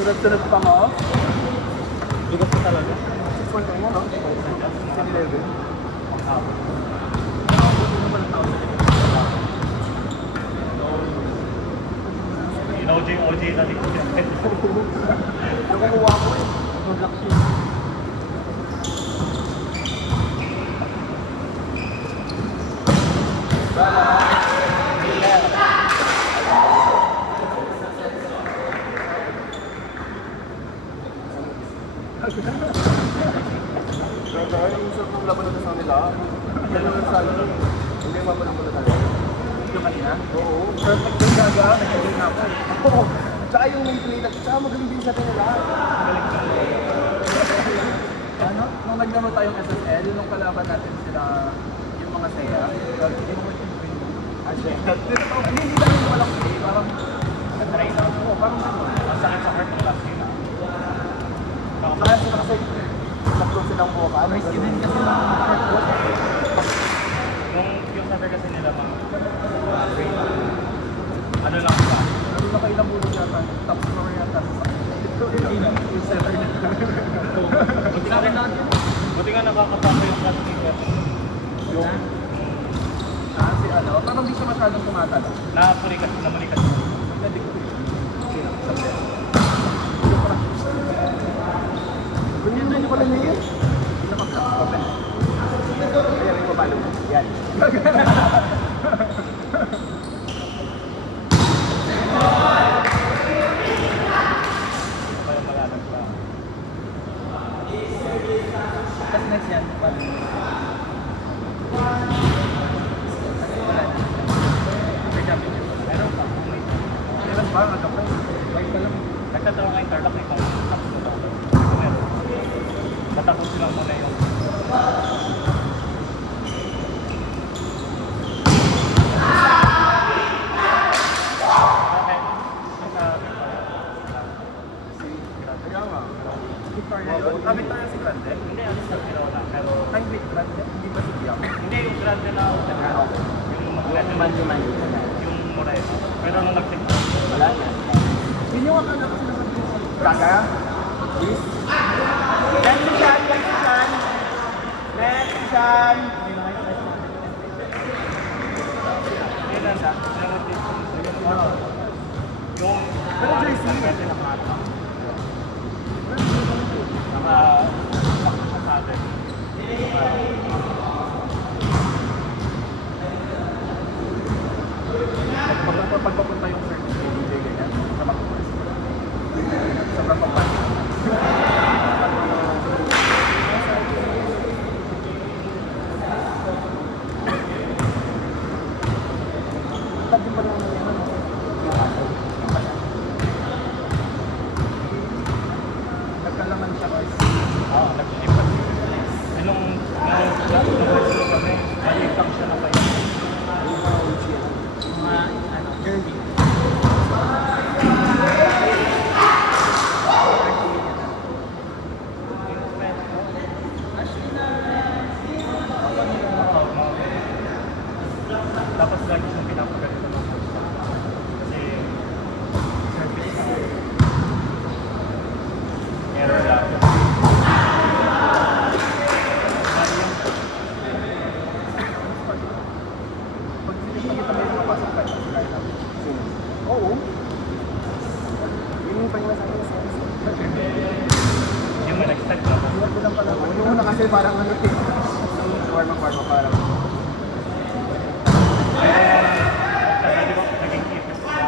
Sunod-sunod pa mo. Bigas ko talaga. 6.1 yan, no? 7-11. OJ na din. Nakukuha ko eh. Black sheet. Pero yung usap ng laban na sa nila, yan ang nagsalo. Hindi mapalang ko na tayo. Yung kanina? Oo. Perfect yung gaga, nagkagay na ako. Oo. Tsaka yung main plate at tsaka magaling din sa nila. Ano? Nung naglaro tayong SSL, nung kalaban natin sila, yung mga saya, hindi mo hindi lang yung walang play, parang nag-try na ako. Parang Masakit sa heart ng last year. kaya sila kasi nag-close silang buka. Risky din kasi yung sabi kasi nila mga ano lang ba? Hindi na kayo nabulog yata. Top score yata. Yung setter niya. Buti nga nakakapapa yung last year. Yung si ano, parang di siya masyadong tumatalo. Namuli kasi. Hindi ko rin. Ganyan na yung pala niya yun. Hindi na mag-open. Kaya rin ko palo. Yan. Kasi next yan. Meron pa. Kailan ba? Ano pa? Nagtatawa nga yung Tarlac ito. Matakot silang muna yung Kaya nga. Victoria yun. Victoria si Grande? hindi, alis na sila wala. Pero Ay, wait, Grande? Hindi ba si Biam? hindi yung grande na yung Mandi-mandi. yung Moreno. Pero nung nag-tip Wala na. Yun yung akala ko sinasabi ko. Gaga? Yes? Next Sean. kailan na? Meron din yung Pero JC? grande na mata. Naka-sakto siya sa atin. Pag papunta yung service kay DJ ganyan, sa mga boys. Sobrang pampanya. Tadi pa lang naman. Nagkalaman siya guys. Oo, nag-lipat. Nung kami, nalipat siya na kayo. Mga girly. Tapos lagi siyang pinapagalitan ng coach. Kasi service error lang. Pag nakita mo yung papasok ka, kaya namin. Oo. Yun yung pangyawa sa akin sa Yung may nag-start na. Iwan ko lang pala. Yung una kasi parang ano eh. Warm-up parang. Kaya di ba naging ipis siya?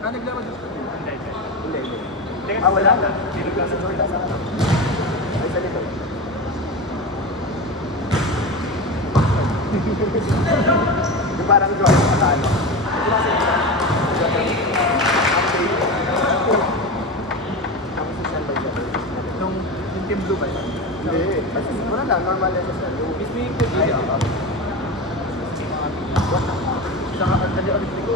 Naglaro dito. Hindi. Hindi. Wala na. Hindi ka sa Jordan sa ano. Ay, sa likod. Yung parang Jordan sa ano. Yung team blue ba yun? Hindi. Kasi siguro lang, normal na siya. Yung mismo yung team blue. Ay, oo. Saka, dali ulit ko.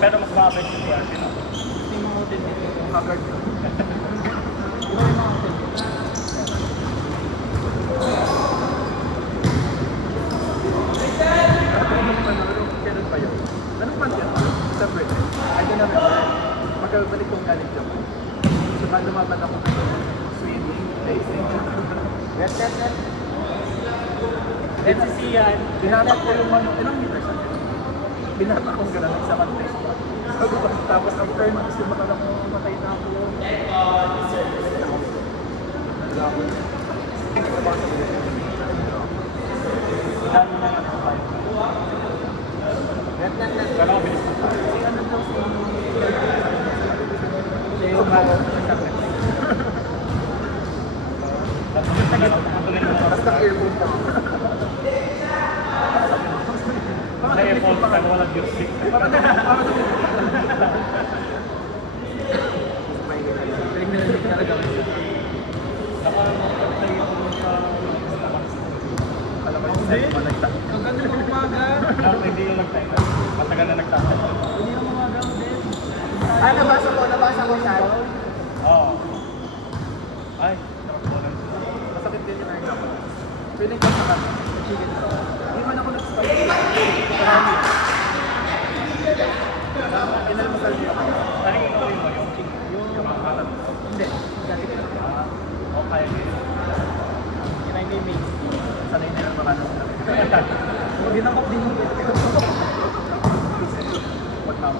Pero mas mabait yung Brazil. Tingin mo din dito yung haggard. Iba yung mga Swimming, racing. Net. NCC yan. Binatak ko yung ano, ilang meters ang binatak ko gano'n sa contest. Tapos after nung gusto makalang matay na ako. Dami na yan. Net. Kala ko bilis na tayo. Si ano daw si... Siya yung nagsabi. Tapos naka-earphone pa. Na-earphone pa tayo, walang music. Criminal talaga. Hindi. Ang ganda ng umaga. Hindi yung nagtayo. Matagal na nagtayo. Hindi ang umaga mo din. Nabasa ko siya. Oo. Ay, nakakulan sila. Masakit din yung aircraft. Feeling ko sa kanya. Sige na. Hindi man ako nag-spike. Marami. Inalmasal niya ako. Ano yung gawin mo? Yung kamakalat. Hindi. Dati ko. O kaya kayo. Yun ay may mates. Sanay na yung makalas na. Ginakop din yung What now?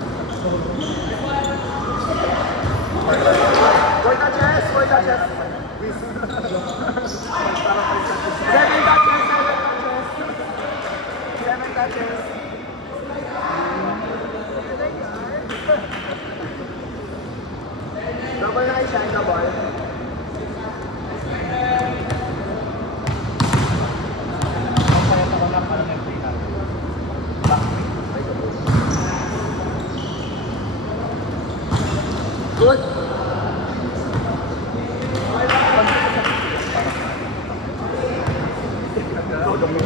Boy touches! Boy touches! Seven touches! Seven touches! Double na siya, double. Ang kaya ako lang parang nag-play natin. Good.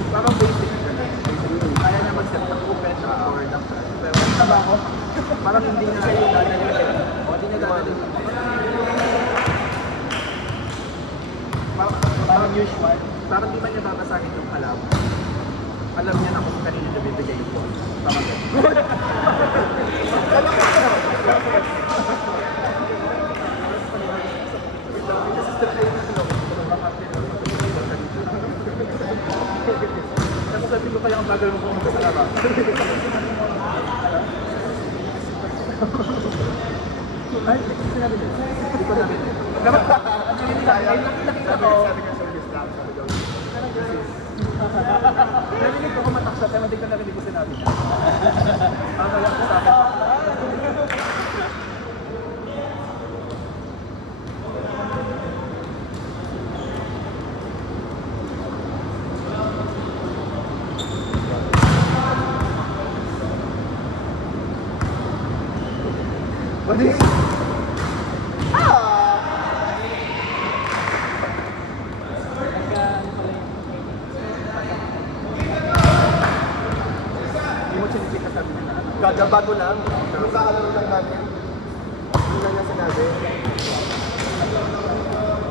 Parang basic. Kaya na mag-set ng open na or ng pero tama ako. Parang hindi na kayo gagawin. O hindi na gagawin. Parang usual. Parang di ba niya babasagin yung alam. Alam niya na kung kanino niya bibigay yung ball. Tama ba? Kasi sabi ko kaya ang bagal mo pumunta sa labas. Ay, sinabi niya. Hindi ko namin. Nakita ko. Narinig ko kumataksa pero hindi ko narinig ko sinabi niya. Ang kaya ko sa akin. Balik! Hindi mo chinisik ka sabi niya na ano. Gagabago lang. Kung kakalaro lang natin. Hindi na niya sinabi.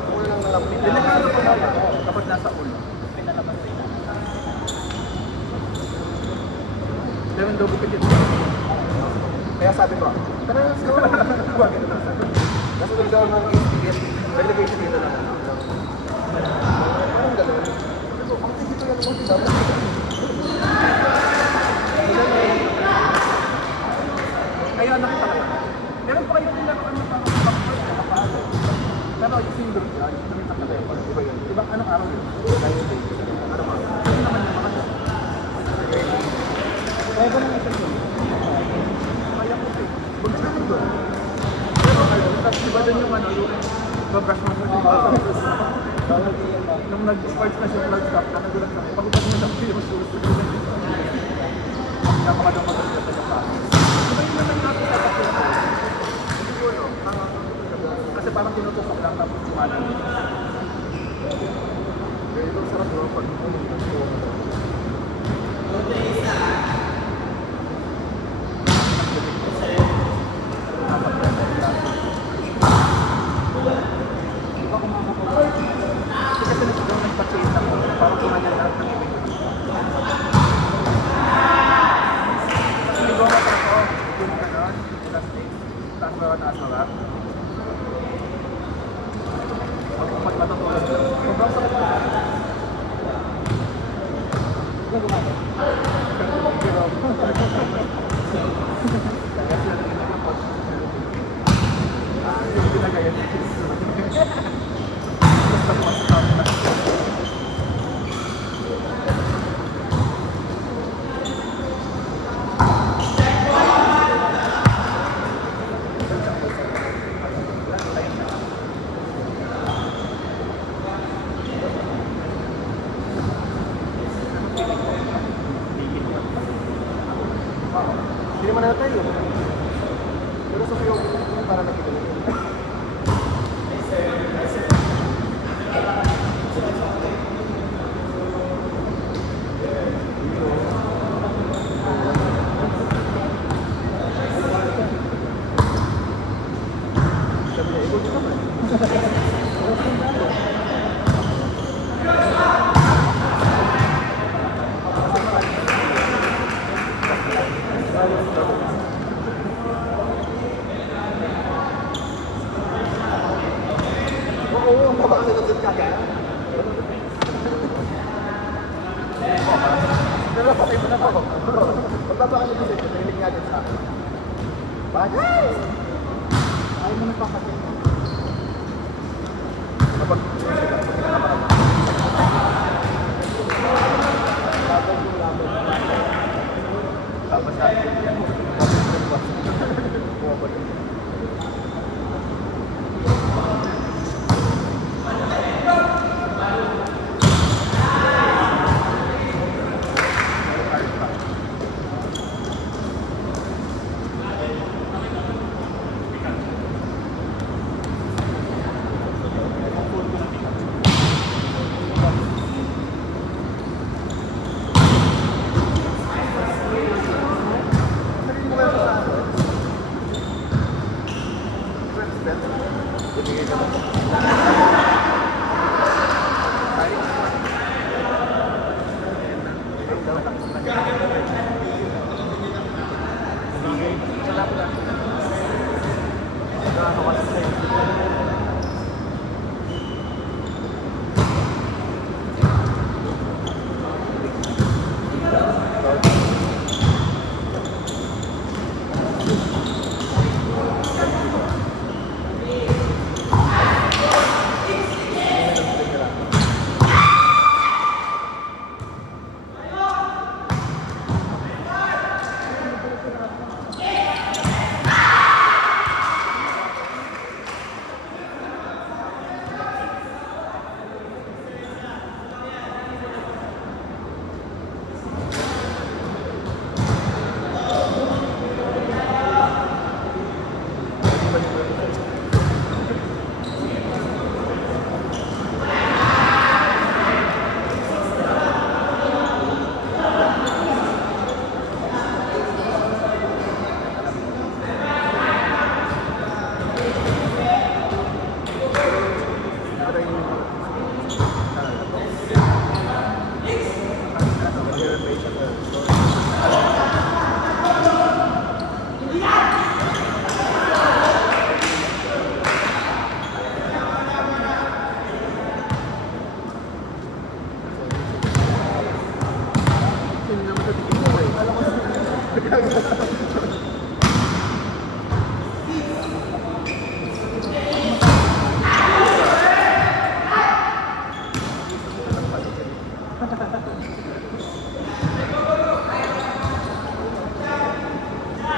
Kung lang nalapit. Pinagano ko na ako kapag nasa ulo. Pinalabas rin na. Lemon dobo pitit. Kaya sabi ko, tara, let's go. Huwag ito lang sabi. Kasi nagkaroon ng SPS, relegation dito lang. Anong gano'n? Ito, ang dito yan mo, diba? Kaya nakita ko yan. Meron pa kayo nilaruan na parang backwards na nakapalo. Pero yung single yan, nakita ka tayo. Diba yun? Diba anong araw yun? Friday. Ano ba? Ano naman yung mga kaya ba nang isang yun? Kaya ko ito. Huwag ka naman doon. Pero ayun, tapos diba dun yung ano, yung babrush mo sa nung nag-sports na siya blood stop, na nagulat kami. Pagupag mo lang yung shoes. Napakadang maganda sa Japan. Diba yun naman natin sa Japan? Siguro, kasi parang tinutusok lang tapos sumalan. Kaya ito, sarap naman pag Kasi nagpa-chase ako, parang kumagal lahat ng ibig. Hindi ko matas ako, yung gano'n, elastic, taas baba. Oo, mapakasunod ka kaya. Pero okay mo na po. Magpapakasunod kasi, mahilig nga din sa akin. Bagay! Ayaw mo nagpapakasunod. Kapag tapos sa akin yan.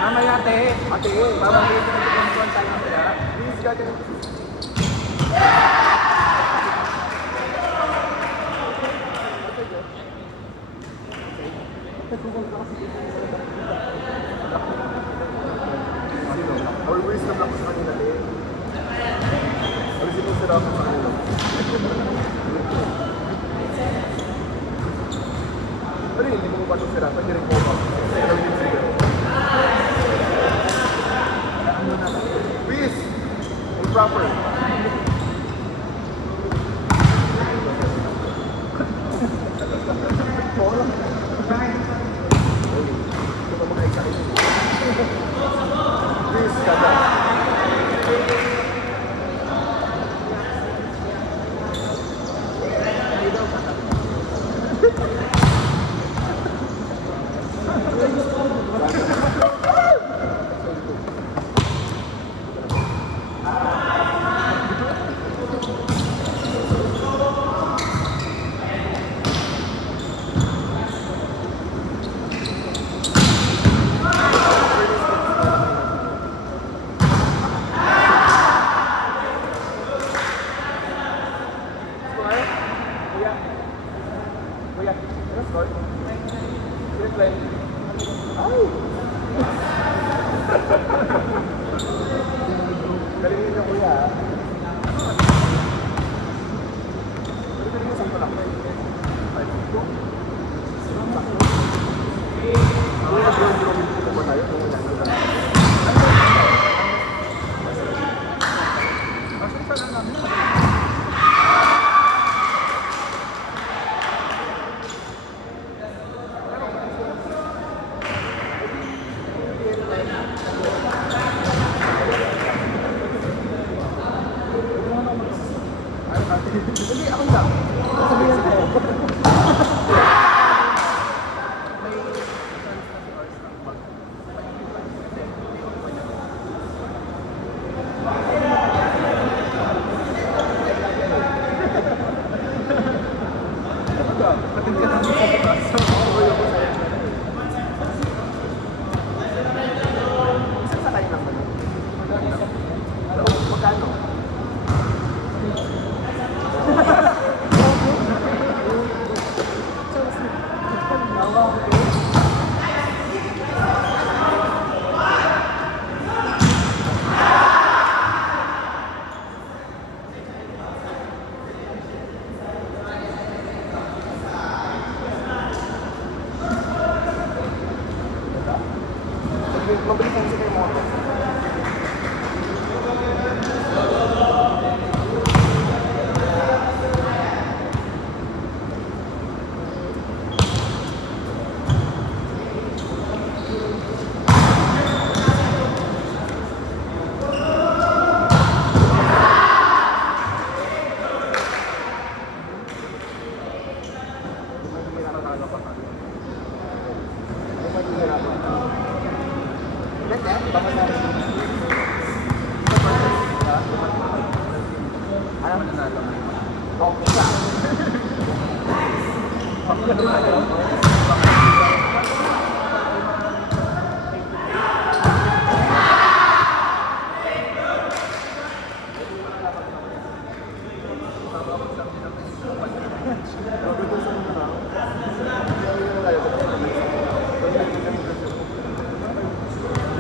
Mamaya ate. Ate, Mamaya ate. Nagkukuhan tayo ng kaya. please, gagawin. Sino? Always na black sa kanila din. Always yung sila ako sa kanila. Pero hindi mo ba itong sila? Pwede rin ko ba? Kasi alam yung sila. Please! Improper. Please, kada. Kuya. Kuya. Ano score? Sino play? Ay! Galing niyo kuya. Pero galing mo sakto lang. 5-2. Sakto. Ang nag-draw ko ba tayo? Kung wala na lang. Masita lang namin. Hindi, ako lang. Sabihin ko. May chance na si Ars ng mag- Kasi, hindi ko pa niya. Patindi ka namin sa batas. Isang sakay lang ba? Magkano? Mabilis lang sila yung motor.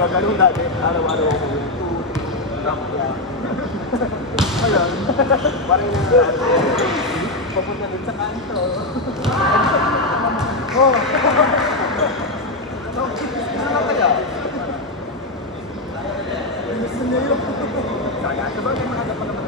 Gagalong dati, araw-araw ako yung 2, 3, lang. Ngayon, parang yung papunta dun sa kanto. Oh! Ano kaya? Gusto niya yun. Kaya, sabagay mga dapat naman